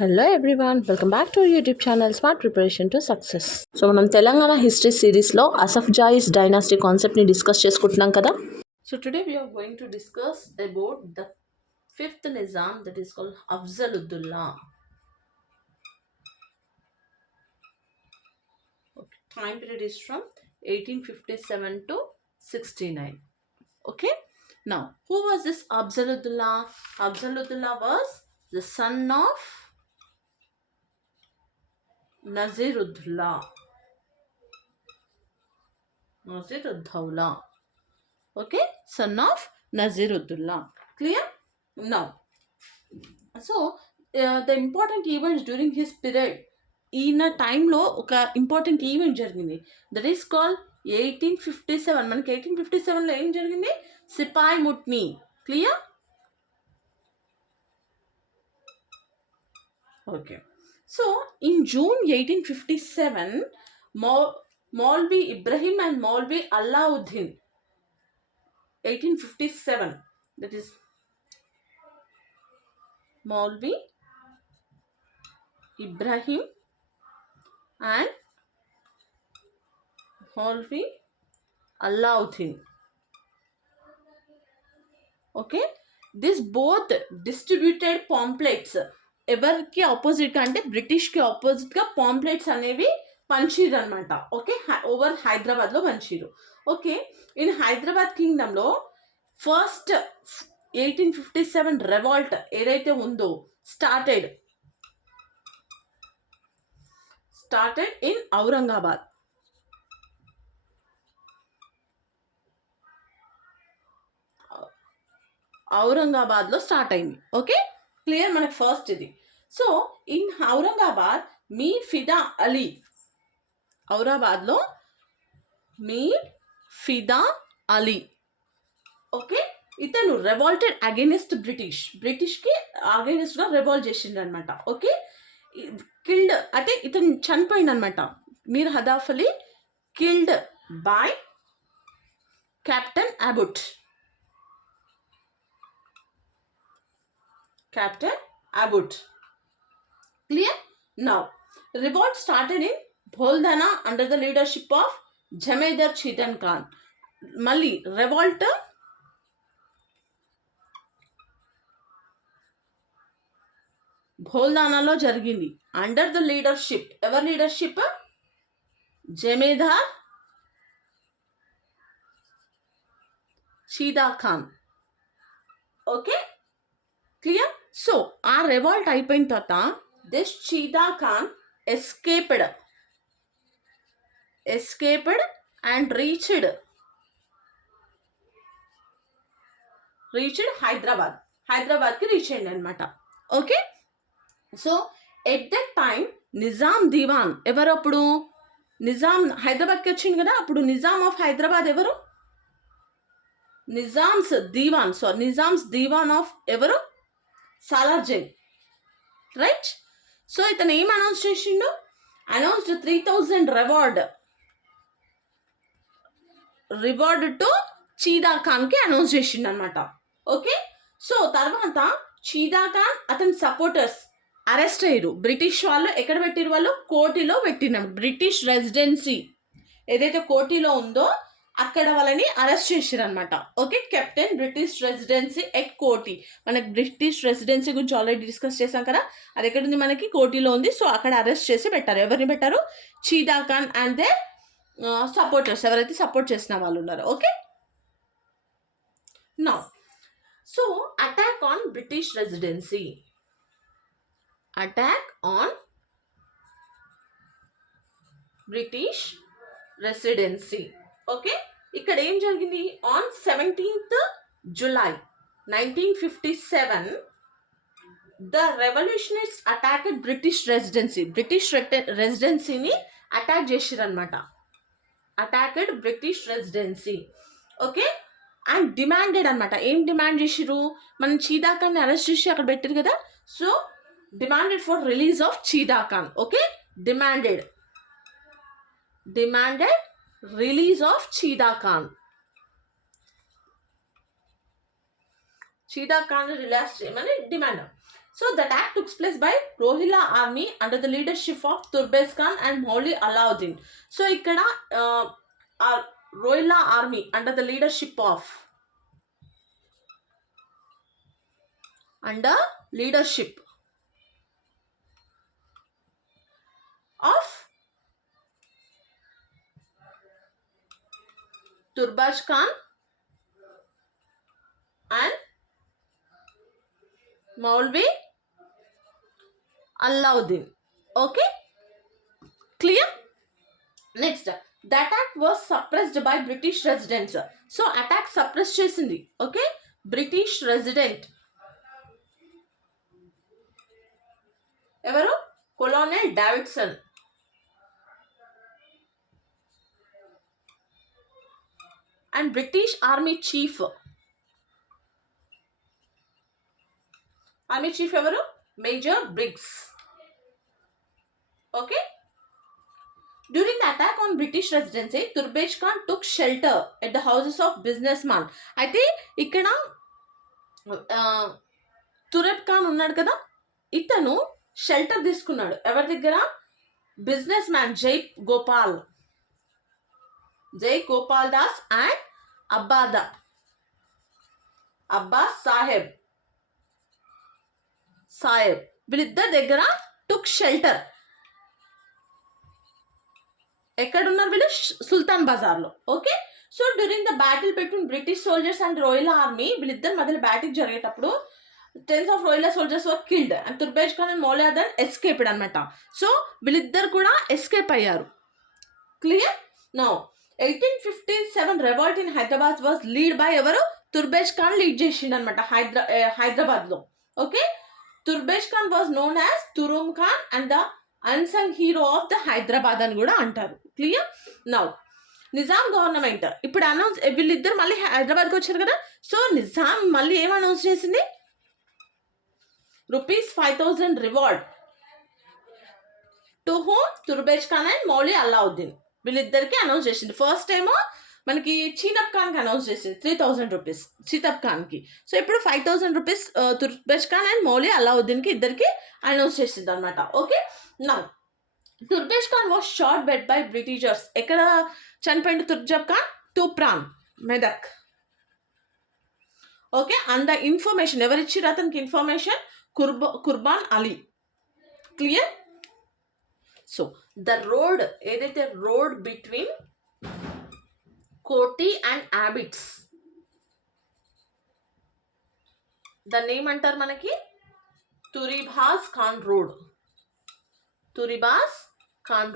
Hello everyone, welcome back to YouTube channel smart preparation to success. So మనం తెలంగాణ హిస్టరీ సిరీస్లో అసఫ్జాయిస్ డైనాసిటీ కాన్సెప్ట్ని డిస్కస్ చేసుకుంటున్నాం కదా. So today we are going to discuss about the fifth Nizam, that is called Afzaluddaula. Time period is from 1857 to 69. Okay. Now, who was this Afzaluddullah? Afzaluddullah was the son of Naziruddaulah. Okay, son of Naziruddaulah. Clear? Now, so the important events during his period, ఈయన టైంలో ఒక important event జరిగింది, that is called 1857. మనకి 1857లో ఏం జరిగింది? సిపాయి mutiny. Clear? Okay. So in June 1857, Maulvi Ibrahim and Maulvi Alauddin, 1857, that is Maulvi Ibrahim and Maulvi Alauddin. Okay, this both distributed pamphlets. ఎవరికి ఆపోజిట్గా అంటే బ్రిటిష్కి ఆపోజిట్గా పాంప్లెట్స్ అనేవి పంచిరు అనమాట. ఓకే, ఓవర్ హైదరాబాద్లో పంచిరు. ఓకే, ఇన్ హైదరాబాద్ కింగ్డమ్లో ఫస్ట్ 1857 రెవాల్ట్ ఏదైతే ఉందో స్టార్టెడ్ ఇన్ ఔరంగాబాద్. ఔరంగాబాద్లో స్టార్ట్ అయింది. Okay, clear? మనకు ఫస్ట్ ఇది. సో ఇన్ ఔరంగాబాద్ మీర్ ఫిదా అలీ, ఔరంగాబాద్లో మీర్ ఫిదా అలీ. ఓకే, ఇతను రెవాల్టెడ్ అగైనెస్ట్ బ్రిటిష్కి అగైనెస్ట్గా రెవాల్ట్ చేసిండు అనమాట. ఓకే, కిల్డ్ అంటే ఇతను చనిపోయింది అనమాట. Mir Hadaf Ali killed by captain Abbott. Clear? Now, revolt started in Bholdana under the leadership of Jamaydar Chidan Khan. Mali revolt భోల్దానాలో జరిగింది అండర్ ద లీడర్షిప్. ఎవరి leadership? Jemadar Cheeda Khan. Okay, clear? So ఆ రెవాల్ట్ అయిపోయిన తర్వాత this Cheeda Khan escaped and reached హైదరాబాద్కి reach అయ్యింది అనమాట. Okay, so at that time Nizam diwan ఎవరు? అప్పుడు నిజాం హైదరాబాద్కి వచ్చింది కదా, అప్పుడు నిజాం ఆఫ్ హైదరాబాద్ ఎవరు? నిజామ్స్ దీవాన్ ఆఫ్ ఎవరు? సాలార్ జంగ్. రైట్? సో ఇతను ఏం అనౌన్స్ చేసిండు? అనౌన్స్డ్ 3000 రివార్డ్ టు చీదా ఖాన్కి అనౌన్స్ చేసిండు అనమాట. ఓకే, సో తర్వాత చీదా ఖాన్ అతని సపోర్టర్స్ అరెస్ట్ అయ్యారు. బ్రిటిష్ వాళ్ళు ఎక్కడ పెట్టిరు? వాళ్ళు కోటిలో పెట్టినారు. బ్రిటిష్ రెసిడెన్సీ ఏదైతే కోటిలో ఉందో అక్కడ వాళ్ళని అరెస్ట్ చేసారు అనమాట. Okay, captain British residency at కోటి. మనకి బ్రిటిష్ రెసిడెన్సీ గురించి ఆల్రెడీ డిస్కస్ చేశాం కదా, అది ఎక్కడ ఉంది? మనకి కోటిలో ఉంది. సో అక్కడ అరెస్ట్ చేసి పెట్టారు. ఎవరిని పెట్టారు? Cheeda Khan and they supporters, ఎవరైతే సపోర్ట్ చేసిన వాళ్ళు ఉన్నారు. Okay, now so attack on British residency. Okay, ఇక్కడ ఏం జరిగింది? On 17th July 1957 the revolutionaries attacked British రెసిడెన్సీని అటాక్ చేసిరు అనమాట. ఓకే, అండ్ డిమాండెడ్ అనమాట. ఏం డిమాండ్ చేసిరు? మనం చీదా ఖాన్ని అరెస్ట్ చేసి అక్కడ పెట్టారు కదా, so demanded for release of Cheeda Khan. Okay, demanded release of Cheeda Khan. Relax చేయమని demand. So the attack took place by Rohilla army under the leadership of Turbes Khan and Mauli Alauddin. So ikkada Rohilla army under the leadership of of Turbaj Khan and Maulvi Alauddin. Okay, clear? Next, the attack was suppressed by British residents. So attack suppress chesindi. Okay, British resident evaru Colonel Davidson and British army chief evaru Major Briggs. Okay, during the attack on British residency, Turbej Khan took shelter at the houses of businessman. అయితే ఇక్కడ తురబ్ ఖాన్ ఉన్నాడు కదా, ఇతను షెల్టర్ తీసుకున్నాడు ఎవరి దగ్గర? Business man Jai Gopal Das and Abbas Saheb వీళ్ళిద్దరి దగ్గర టుక్ షెల్టర్. ఎక్కడున్నారు వీళ్ళు? సుల్తాన్ బజార్లో. Okay, so during the battle between British soldiers and royal army, వీళ్ళిద్దరి మధ్యలో బ్యాటిల్ జరిగేటప్పుడు tens of royal soldiers were killed and Turrebaz Khan and Maulvi Adan escaped అనమాట. సో వీళ్ళిద్దరు కూడా ఎస్కేప్ అయ్యారు. Clear? Now 1857 revolt in Hyderabad was led by ఎవరు? తుర్బేజ్ ఖాన్ లీడ్ చేసిండు అనమాట హైదరాబాద్లో. Okay, Turrebaz Khan was known as Turum Khan and the unsung hero of the Hyderabad అని కూడా అంటారు. క్లియర్? నౌ నిజాం గవర్నమెంట్ ఇప్పుడు వీళ్ళిద్దరు మళ్ళీ హైదరాబాద్కి వచ్చారు కదా, సో నిజాం మళ్ళీ ఏం అనౌన్స్ చేసింది? ₹5,000 reward to whom? Turrebaz Khan and Maulvi Allauddin వీళ్ళిద్దరికి అనౌన్స్ చేసింది. ఫస్ట్ ఏమో మనకి చీనబ్ ఖాన్కి అనౌన్స్ చేసింది ₹3,000 చీతబ్ ఖాన్కి. సో ఇప్పుడు ₹5,000 తుర్బేజ్ ఖాన్ అండ్ మౌలి అల్లావుద్దీన్కి ఇద్దరికి అనౌన్స్ చేసింది అనమాట. ఓకే, నా Turrebaz Khan was shot dead by Britishers. ఎక్కడ చనిపోయింది Turrebaz Khan? Toopran, Medak. Okay, and the information ఎవరిచ్చారు అతనికి information? Kurban Ali. Clear? So the road ఏదైతే road between Koti and Abids, దాన్ని ఏమంటారు మనకి? తురిబాజ్ ఖాన్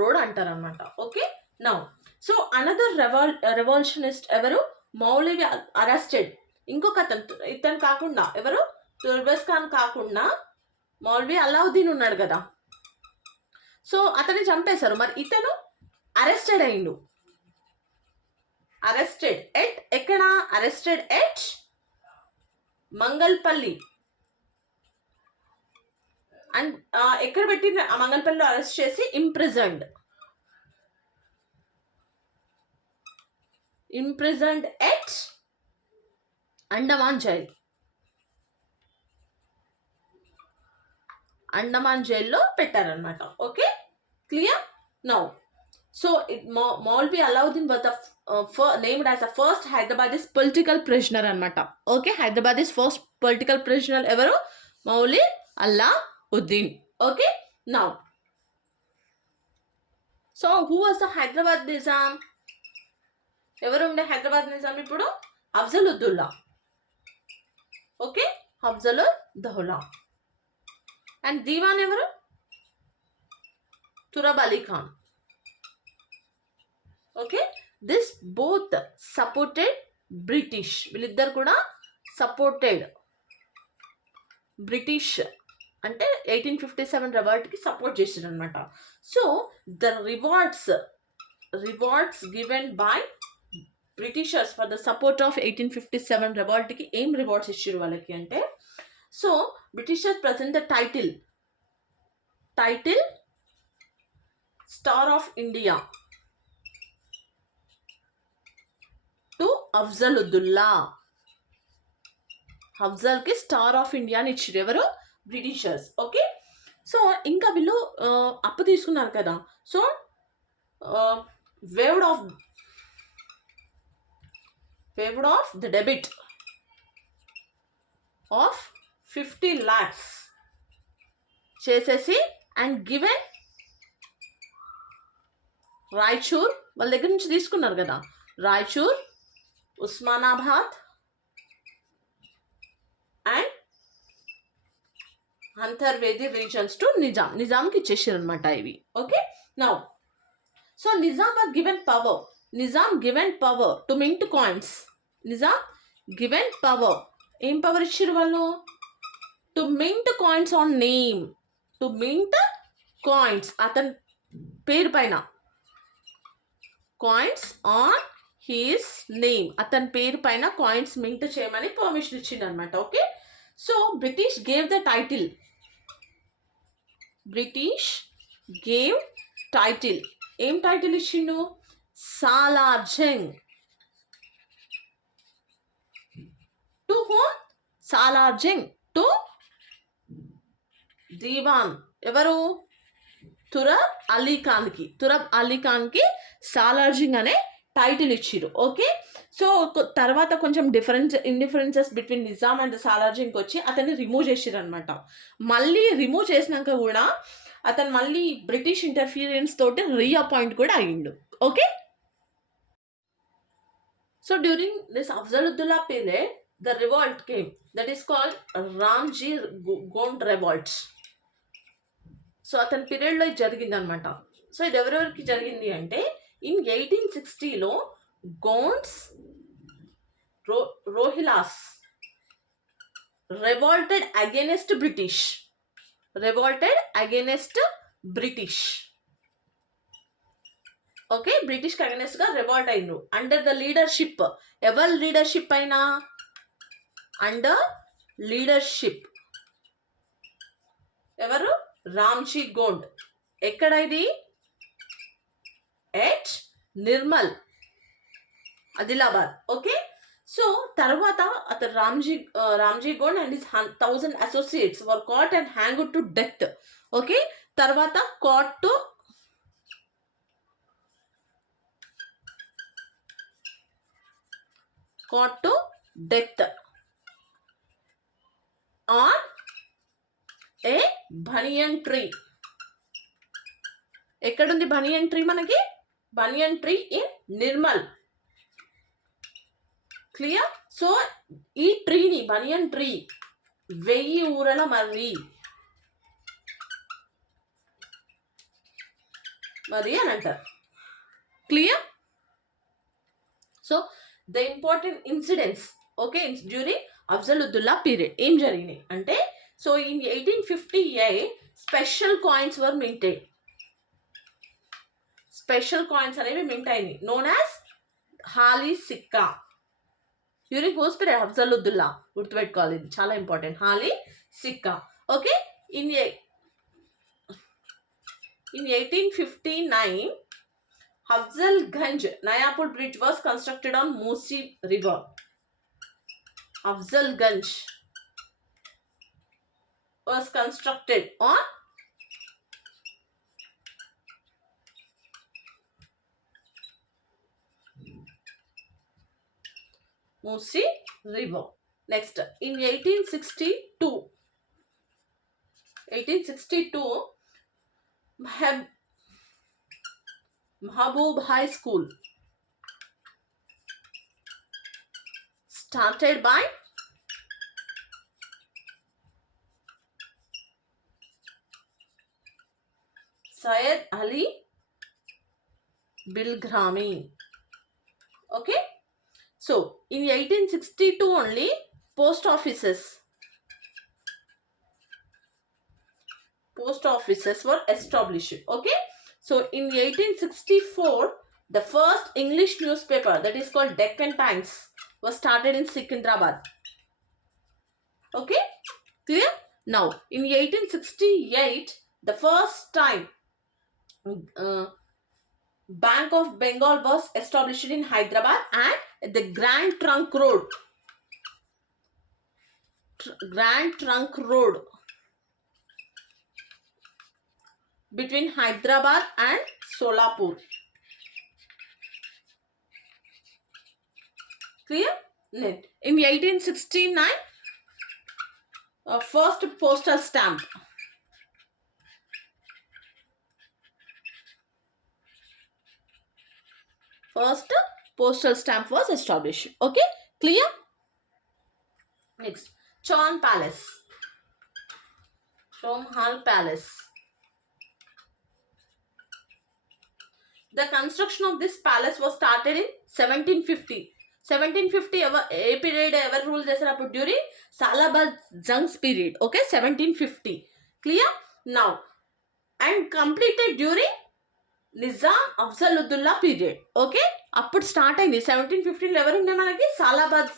రోడ్ అంటారు అనమాట. Okay, now so another revolutionist ఎవరు? మౌలవి అరెస్టెడ్. ఇంకొక ఇతను కాకుండా ఎవరు? తుర్బేజ్ ఖాన్ కాకుండా మౌల్వి అల్లావుద్దీన్ ఉన్నాడు కదా, సో అతన్ని చంపేశారు. మరి ఇతను అరెస్టెడ్ అయిండు. అరెస్టెడ్ ఎట్ ఎక్కడ? Arrested at Mangalpalli. అండ్ ఎక్కడ పెట్టిన? మంగల్పల్లిలో అరెస్ట్ చేసి ఇంప్రిజన్డ్ ఎట్ అండమాన్ జైల్లో పెట్టారనమాట. Okay, clear? Now so Maulvi Allauddin was the named as the first Hyderabad's political prisoner అనమాట. Okay, Hyderabad's first political prisoner ఎవరు? Maulvi Allauddin. Okay, now so who was the Hyderabad Nizam? ఎవరు ఉండే హైదరాబాద్ నిజాం ఇప్పుడు? అఫ్జలుద్దౌలా. ఓకే, అఫ్జలుద్దౌలా. అండ్ దీవాన్ ఎవరు? Turab Ali Khan. Okay, this both supported British. వీళ్ళిద్దరు కూడా సపోర్టెడ్ బ్రిటిష్, అంటే 1857 రెవాల్ట్కి సపోర్ట్ చేసారు అనమాట. So the rewards given by Britishers for the support of 1857 రెవాల్ట్కి ఏం రివార్డ్స్ ఇచ్చారు వాళ్ళకి అంటే, so Britishers present the title star of India to Afzaluddaula. అఫ్జల్కి స్టార్ ఆఫ్ ఇండియా అని ఇచ్చారు. ఎవరు? బ్రిటిషర్స్. ఓకే, సో ఇంకా వీళ్ళు అప్పు తీసుకున్నారు కదా, so waived off the debit of 50 lakhs చేసేసి అండ్ గివెన్ రాయచూర్, వాళ్ళ దగ్గర నుంచి తీసుకున్నారు కదా, Raichur, Osmanabad and Antarvedi regions to నిజాంకి ఇచ్చేసారు అనమాట ఇవి. Okay, now so Nizam are given power to mint coins. Nizam given power, ఏం పవర్ ఇచ్చారు వాళ్ళు? To mint coins on name, to mint coins అతని పేరు పైన, కాయిన్స్ ఆన్ హీస్ నేమ్, అతని పేరు పైన కాయిన్స్ మింట్ చేయమని పర్మిషన్ ఇచ్చింది అనమాట. Okay, so British gave the title, ఏం టైటిల్ ఇచ్చిండు? Salar Jung. To whom? Salar Jung to diwan, ఎవరు? తురబ్ అలీ ఖాన్కి సాలార్ జంగ్ అనే టైటిల్ ఇచ్చిరు. ఓకే, సో తర్వాత కొంచెం indifferences between Nizam and Salar Jung వచ్చి అతన్ని రిమూవ్ చేసిరు అనమాట. మళ్ళీ రిమూవ్ చేసినాక కూడా అతను మళ్ళీ బ్రిటిష్ ఇంటర్ఫీరెన్స్ తోటి రీఅపాయింట్ కూడా అయ్యిండు. Okay, so during this Afzaluddaula period the revolt came, that is called Ramji Gond revolt. So అతని పీరియడ్లో ఇది జరిగింది అనమాట. సో ఇది ఎవరెవరికి జరిగింది అంటే, ఇన్ 1860లో Gonds, Rohillas revolted against British. Okay, బ్రిటిష్కి అగెనెస్ట్గా రివాల్ట్ అయినరు. అండర్ ద లీడర్షిప్, ఎవరి లీడర్షిప్ అయినా? అండర్ లీడర్షిప్ ఎవరు? రామ్జీ గోండ్. ఎక్కడ ఇది? At Nirmal, Adilabad. Okay, so తర్వాత అతను Ramji Gond and his 1000 associates were caught and hanged to death. Okay, తర్వాత caught to death on a banyan tree. ఎక్కడుంది బనియన్ ట్రీ? మనకి banyan tree in Nirmal. Clear? So ఈ ట్రీని, బనియన్ ట్రీ 1000 ఊరల మర్రి అని అంటారు. Clear? So the important incidents, okay, during Afzaluddaula period ఏం జరిగినాయి అంటే, so in 1858 special coins were minted. Special coins అనేవి మింట్ అయినాయి, known as Hali sikka. During whose period Afzaluddaula, గుర్తుపెట్టుకోవాలి, ఇది చాలా important. Hali sikka. Okay, in 1859 Hafzalganj Nayapur Bridge was constructed on Musi River. Hafzalganj was constructed on Musi River. Next, in 1862 Mahabub High School started by Syed Ali Bilgrami. Okay, so in 1862 only post offices were established. Okay, so in 1864 the first English newspaper, that is called Deccan Times, was started in Secunderabad. Okay, clear? Now in 1868 the first time Bank of Bengal was established in Hyderabad and the Grand Trunk Road between Hyderabad and Solapur. Clear? In 1869, first postal stamp. First postal stamp was established. Okay, clear? Next, Chauhan Palace. Chauhan Palace. The construction of this palace was started in 1750. 1750 ఏ period ఎవరు rule చేశారు అప్పుడు during Salabat Jung's period. Okay, 1750. Clear? Now and completed during Nizam Afzaluddaula period. Okay, అప్పుడు start అయింది 1750. ఎవరుండే మనకి Salabat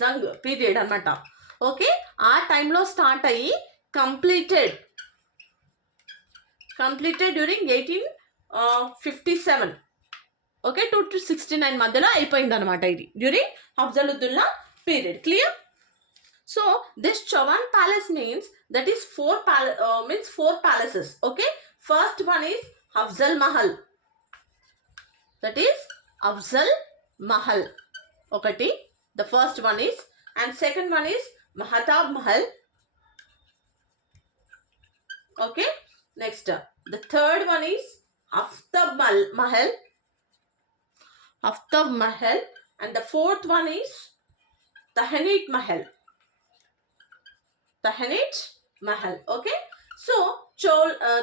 Jung period అనమాట. Okay, ఆ టైంలో స్టార్ట్ అయ్యి కంప్లీటెడ్ డ్యూరింగ్ 1857. ఓకే, 2 to 69 మధ్యలో అయిపోయింది అనమాట ఇది during Afzaluddaula period. Clear? So this Chauhan palace means that is four palaces. Okay, first one is Afzal Mahal. That is Afzal Mahal ఒకటి. The first one is, and second one is Mahtab Mahal. Okay, next the third one is Aftab Mahal. And the fourth one is Tahanit Mahal. Okay, so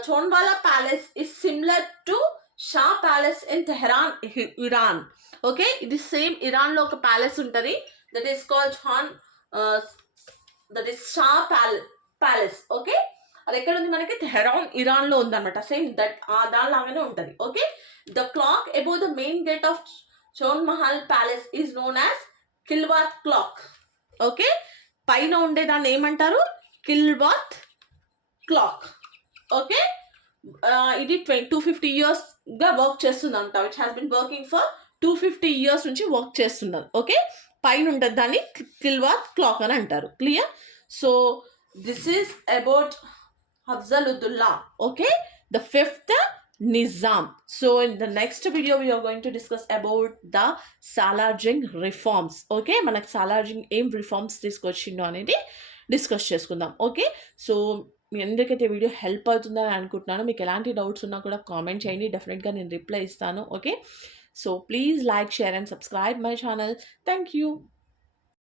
Chonwala Palace is similar to Shah Palace in Tehran, Iran. Okay, it is same Iran lo oka palace untadi, that is called that is Shah Palace. Okay, అది ఎక్కడ ఉంది మనకి తెహరాన్ ఇరాన్లో ఉందన్నమాట. Same that దానిలాగానే ఉంటుంది. Okay, the clock above the main gate of Chow Mahal palace is known as Khilwat clock. Okay, పైన ఉండే దాన్ని ఏమంటారు? కిల్వాత్ క్లాక్. ఓకే, ఇది 250 yearsగా వర్క్ చేస్తుందంట. It has been working for 250 years నుంచి వర్క్ చేస్తున్నది. ఓకే, పైన ఉంటుంది దాన్ని కిల్వాత్ క్లాక్ అని అంటారు. Clear? So this is about Afzaludullah. Okay, the fifth Nizam. So in the next video we are going to discuss about the Salarjung reforms. Okay, మనకు Salarjung ఏం రిఫార్మ్స్ తీసుకొచ్చిందో అనేది డిస్కస్ చేసుకుందాం. ఓకే, సో మీ అందరికైతే వీడియో హెల్ప్ అవుతుందని అనుకుంటున్నాను. మీకు ఎలాంటి డౌట్స్ ఉన్నా కూడా కామెంట్ చేయండి, డెఫినెట్గా నేను రిప్లై ఇస్తాను. Okay, so please like, share and subscribe my channel. Thank you.